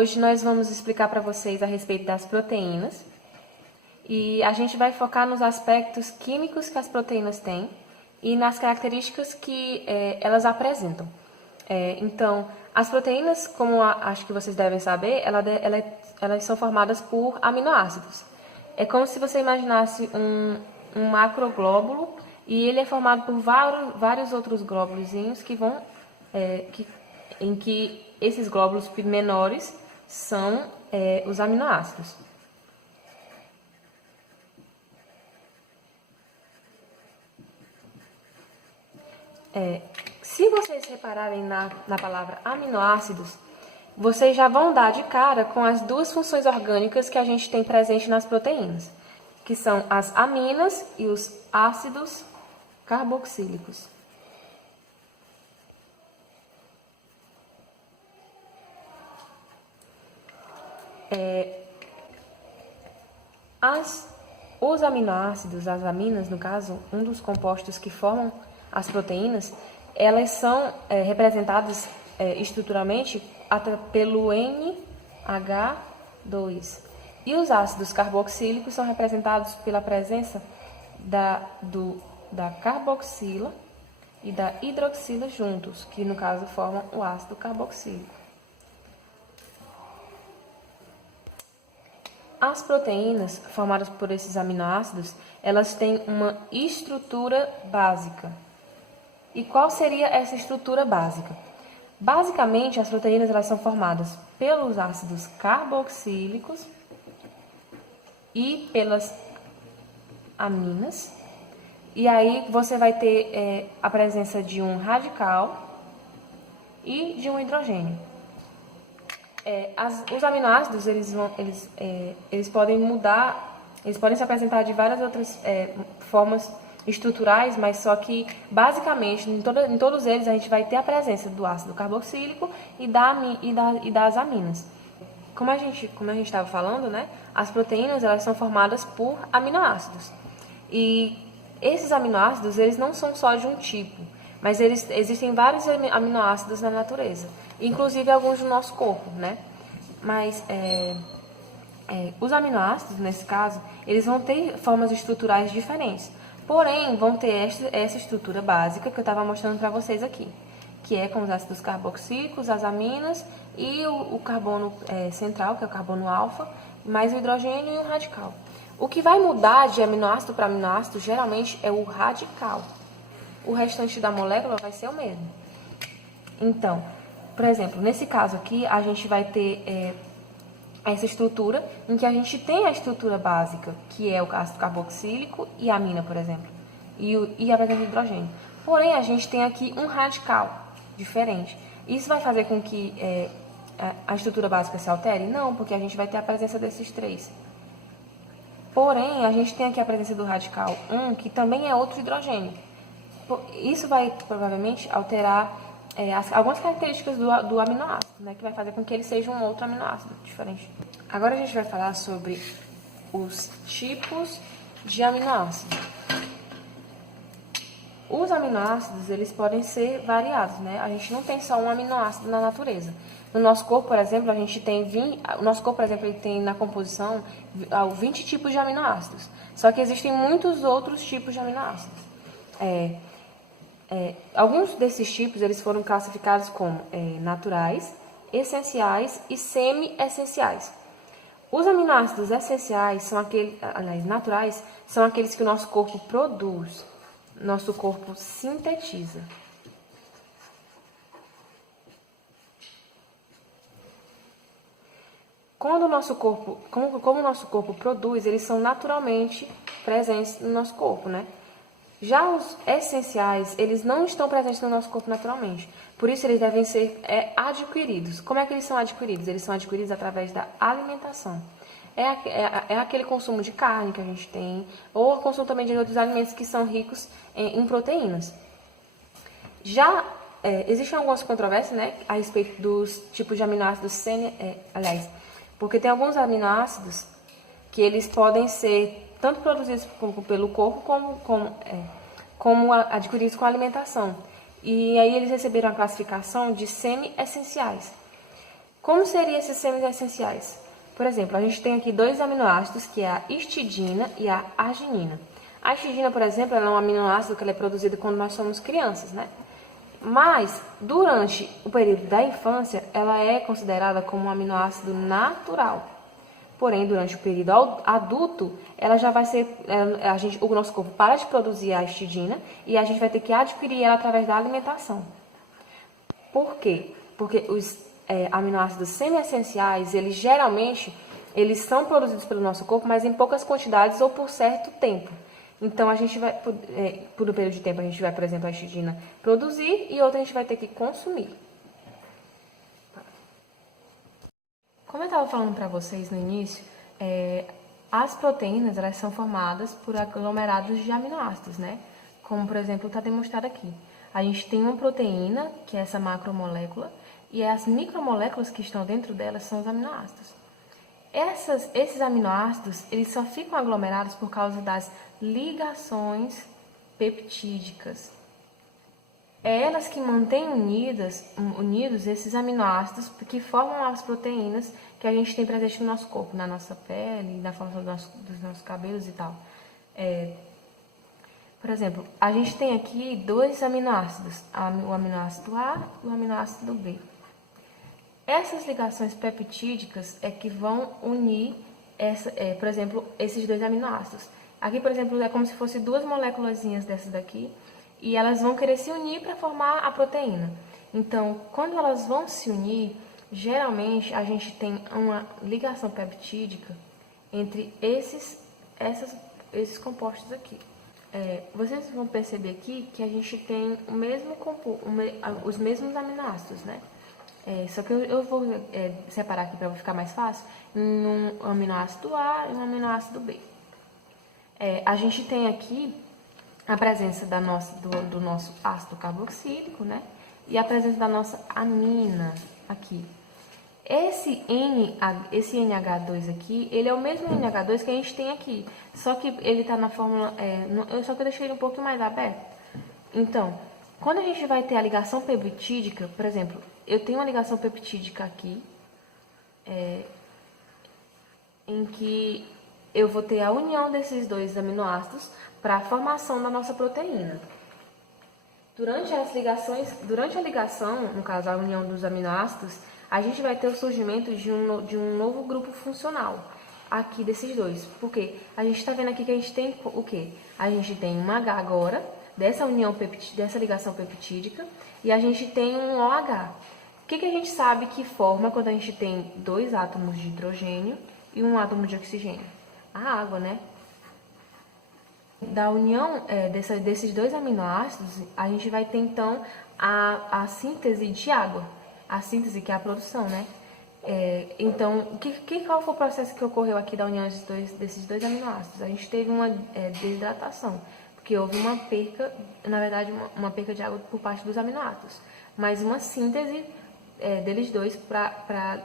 Hoje nós vamos explicar para vocês a respeito das proteínas e a gente vai focar nos aspectos químicos que as proteínas têm e nas características que elas apresentam. Então, as proteínas, como acho que vocês devem saber, elas são formadas por aminoácidos. É como se você imaginasse um macroglóbulo e ele é formado por vários outros glóbulozinhos em que esses glóbulos menores são os aminoácidos. Se vocês repararem na palavra aminoácidos, vocês já vão dar de cara com as duas funções orgânicas que a gente tem presente nas proteínas, que são as aminas e os ácidos carboxílicos. Os aminoácidos, as aminas, no caso, um dos compostos que formam as proteínas, elas são representadas estruturalmente pelo NH2. E os ácidos carboxílicos são representados pela presença da carboxila e da hidroxila juntos, que no caso formam o ácido carboxílico. As proteínas formadas por esses aminoácidos, elas têm uma estrutura básica. E qual seria essa estrutura básica? Basicamente, as proteínas elas são formadas pelos ácidos carboxílicos e pelas aminas. E aí você vai ter a presença de um radical e de um hidrogênio. Os aminoácidos eles podem mudar, eles podem se apresentar de várias outras formas estruturais, mas só que basicamente em todos eles a gente vai ter a presença do ácido carboxílico e das aminas. Como a gente estava falando, né? As proteínas elas são formadas por aminoácidos e esses aminoácidos eles não são só de um tipo, mas existem vários aminoácidos na natureza, inclusive alguns no nosso corpo, né? Mas os aminoácidos, nesse caso, eles vão ter formas estruturais diferentes, porém vão ter essa estrutura básica que eu estava mostrando para vocês aqui, que é com os ácidos carboxílicos, as aminas e o carbono central, que é o carbono alfa, mais o hidrogênio e o radical. O que vai mudar de aminoácido para aminoácido geralmente é o radical. O restante da molécula vai ser o mesmo. Então, por exemplo, nesse caso aqui, a gente vai ter essa estrutura em que a gente tem a estrutura básica, que é o ácido carboxílico e a amina, por exemplo, e a presença de hidrogênio. Porém, a gente tem aqui um radical diferente. Isso vai fazer com que a estrutura básica se altere? Não, porque a gente vai ter a presença desses três. Porém, a gente tem aqui a presença do radical 1, que também é outro hidrogênio. Isso vai provavelmente alterar algumas características do aminoácido, né, que vai fazer com que ele seja um outro aminoácido diferente. Agora a gente vai falar sobre os tipos de aminoácidos. Os aminoácidos, eles podem ser variados, né? A gente não tem só um aminoácido na natureza. No nosso corpo, por exemplo, ele tem na composição 20 tipos de aminoácidos. Só que existem muitos outros tipos de aminoácidos. Alguns desses tipos eles foram classificados como naturais, essenciais e semi-essenciais. Os aminoácidos essenciais naturais são aqueles que o nosso corpo produz, nosso corpo sintetiza. Como o nosso corpo produz, eles são naturalmente presentes no nosso corpo, né? Já os essenciais, eles não estão presentes no nosso corpo naturalmente. Por isso, eles devem ser adquiridos. Como é que eles são adquiridos? Eles são adquiridos através da alimentação. É aquele consumo de carne que a gente tem, ou o consumo também de outros alimentos que são ricos em proteínas. Já existem algumas controvérsias, né, a respeito dos tipos de aminoácidos porque tem alguns aminoácidos que eles podem ser tanto produzidos pelo corpo como adquiridos com a alimentação. E aí eles receberam a classificação de semi-essenciais. Como seriam esses semi-essenciais? Por exemplo, a gente tem aqui dois aminoácidos, que é a histidina e a arginina. A histidina, por exemplo, ela é um aminoácido que ela é produzido quando nós somos crianças, né? Mas, durante o período da infância, ela é considerada como um aminoácido natural. Porém, durante o período adulto, ela já vai ser, o nosso corpo para de produzir a histidina e a gente vai ter que adquirir ela através da alimentação. Por quê? Porque os aminoácidos semi-essenciais, eles geralmente são produzidos pelo nosso corpo, mas em poucas quantidades ou por certo tempo. Então, a gente vai, por um período de tempo, a gente vai, por exemplo, a histidina produzir e outra a gente vai ter que consumir. Como eu estava falando para vocês no início, as proteínas elas são formadas por aglomerados de aminoácidos, né? Como, por exemplo, está demonstrado aqui. A gente tem uma proteína, que é essa macromolécula, e as micromoléculas que estão dentro delas são os aminoácidos. Esses aminoácidos, eles só ficam aglomerados por causa das ligações peptídicas. É elas que mantêm unidos esses aminoácidos que formam as proteínas que a gente tem presente no nosso corpo, na nossa pele, na forma dos nossos cabelos e tal. Por exemplo, a gente tem aqui dois aminoácidos, o aminoácido A e o aminoácido B. Essas ligações peptídicas é que vão unir, por exemplo, esses dois aminoácidos. Aqui, por exemplo, é como se fossem duas moléculazinhas dessas daqui, e elas vão querer se unir para formar a proteína. Então, quando elas vão se unir, geralmente a gente tem uma ligação peptídica entre esses compostos aqui. Vocês vão perceber aqui que a gente tem os mesmos aminoácidos, né? Só que eu vou separar aqui para ficar mais fácil em um aminoácido A e um aminoácido B. A gente tem aqui a presença do nosso ácido carboxílico, né? E a presença da nossa amina aqui. Esse NH2 aqui, ele é o mesmo NH2 que a gente tem aqui, só que ele está na fórmula, só que eu deixei ele um pouquinho mais aberto. Então, quando a gente vai ter a ligação peptídica, por exemplo, eu tenho uma ligação peptídica aqui, em que eu vou ter a união desses dois aminoácidos para a formação da nossa proteína. Durante a ligação, no caso a união dos aminoácidos, a gente vai ter o surgimento de um novo grupo funcional aqui desses dois. Porque a gente está vendo aqui que a gente tem o quê? A gente tem um H agora, dessa ligação peptídica, e a gente tem um OH. O que a gente sabe que forma quando a gente tem dois átomos de hidrogênio e um átomo de oxigênio? A água, né? Da união desses dois aminoácidos, a gente vai ter então a síntese de água. A síntese, que é a produção, né? Então, qual foi o processo que ocorreu aqui da união desses dois aminoácidos? A gente teve uma desidratação, porque houve uma perca, na verdade, uma perca de água por parte dos aminoácidos, mas uma síntese deles dois para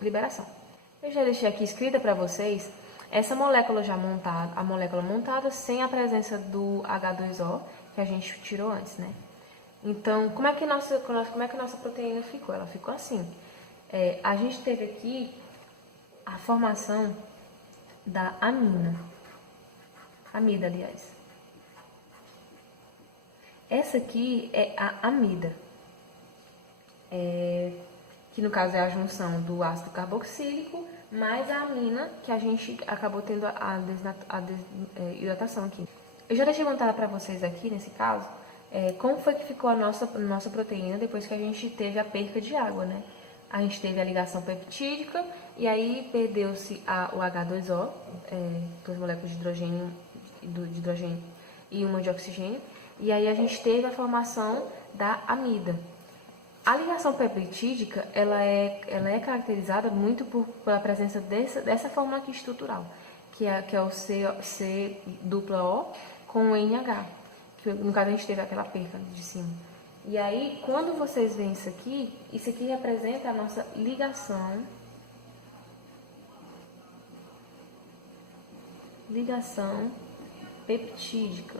liberação. Eu já deixei aqui escrita para vocês essa molécula já montada, a molécula montada sem a presença do H2O, que a gente tirou antes, né? Então, como é que nossa proteína ficou? Ela ficou assim. A gente teve aqui a formação da amida, aliás. Essa aqui é a amida, que no caso é a junção do ácido carboxílico mais a amina, que a gente acabou tendo a hidratação aqui. Eu já deixei montada para vocês aqui, nesse caso, como foi que ficou a nossa proteína depois que a gente teve a perca de água, né? A gente teve a ligação peptídica e aí perdeu-se o H2O, duas moléculas de hidrogênio e uma de oxigênio, e aí a gente teve a formação da amida. A ligação peptídica, ela é caracterizada muito pela presença dessa forma aqui estrutural, que é o C dupla O com o NH, que no caso a gente teve aquela perca de cima. E aí, quando vocês veem isso aqui representa a nossa ligação peptídica.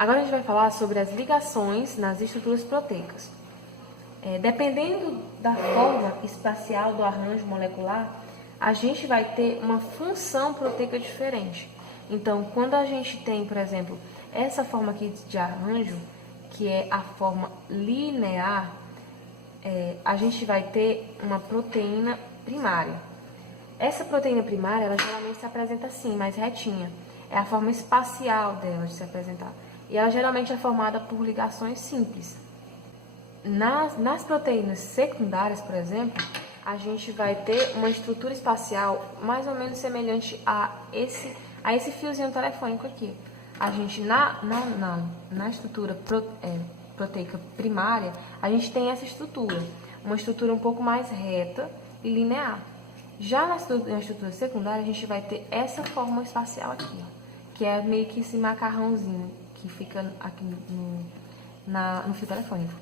Agora a gente vai falar sobre as ligações nas estruturas proteicas. Dependendo da forma espacial do arranjo molecular, a gente vai ter uma função proteica diferente. Então, quando a gente tem, por exemplo, essa forma aqui de arranjo, que é a forma linear, a gente vai ter uma proteína primária. Essa proteína primária, ela geralmente se apresenta assim, mais retinha. É a forma espacial dela de se apresentar. E ela geralmente é formada por ligações simples. Nas proteínas secundárias, por exemplo, a gente vai ter uma estrutura espacial mais ou menos semelhante a esse fiozinho telefônico aqui. A gente, na estrutura proteica primária, a gente tem essa estrutura, uma estrutura um pouco mais reta e linear. Já na estrutura secundária, a gente vai ter essa forma espacial aqui, ó, que é meio que esse macarrãozinho que fica aqui no fio telefônico.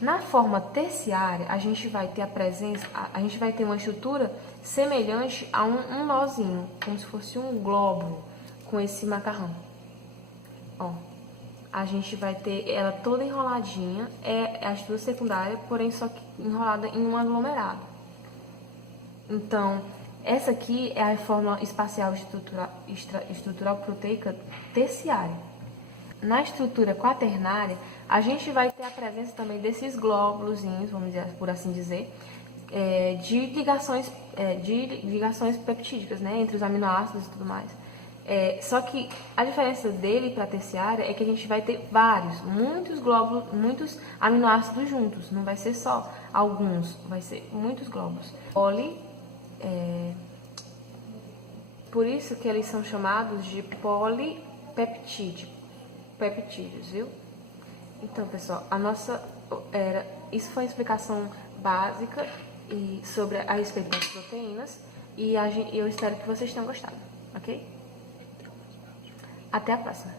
Na forma terciária, a gente vai ter a gente vai ter uma estrutura semelhante a um nozinho, como se fosse um glóbulo com esse macarrão. Ó, a gente vai ter ela toda enroladinha, é a estrutura secundária, porém só que enrolada em um aglomerado. Então, essa aqui é a forma espacial estrutural proteica terciária. Na estrutura quaternária, a gente vai ter a presença também desses glóbulos, vamos dizer, por assim dizer, de ligações peptídicas, né, entre os aminoácidos e tudo mais. Só que a diferença dele para a terciária é que a gente vai ter muitos glóbulos, muitos aminoácidos juntos. Não vai ser só alguns, vai ser muitos glóbulos. Por isso que eles são chamados de polipeptídeos, viu? Então, pessoal, isso foi a explicação básica sobre a respeito das proteínas e eu espero que vocês tenham gostado, ok? Até a próxima!